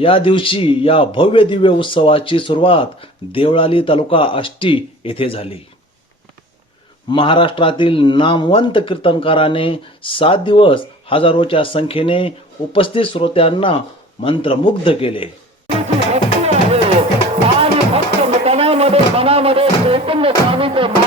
या दिवशी या भव्य दिव्य उत्सवाची सुरुवात देवळाली तालुका आष्टी येथे झाली. महाराष्ट्रातील नामवंत कीर्तनकाराने सात दिवस हजारोच्या संख्येने उपस्थित श्रोत्यांना मंत्रमुग्ध केले. मनामध्ये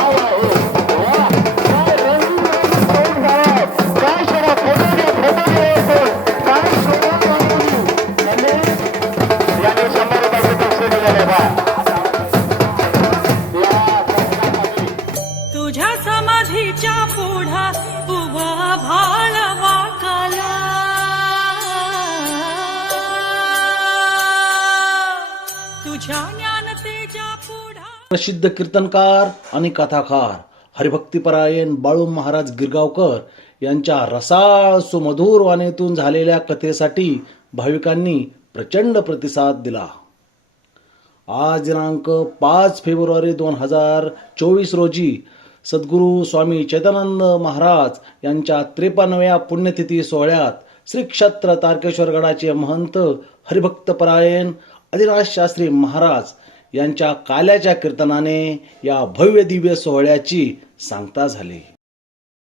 तुझ्या समाधीच्या पुढा उभा भाळ वाकाला तुझ्या ज्ञानतेच्या पुढा प्रसिद्ध कीर्तनकार आणि कथाकार हरिभक्तीपरायण बाळू महाराज गिरगावकर यांच्या रसाळ सुमधूर वाणीतून झालेल्या कथेसाठी भाविकांनी प्रचंड प्रतिसाद दिला. आज दिनांक पाच फेब्रुवारी दोन हजार चोवीस रोजी सद्गुरू स्वामी चैतन्यानंद महाराज यांच्या त्रेपन्नव्या पुण्यतिथी सोहळ्यात श्री क्षेत्र तारकेश्वर गडाचे महंत हरिभक्तपरायण अधिराज शास्त्री महाराज यांच्या काल्याच्या कीर्तनाने या भव्य दिव्य सोहळ्याची सांगता झाली.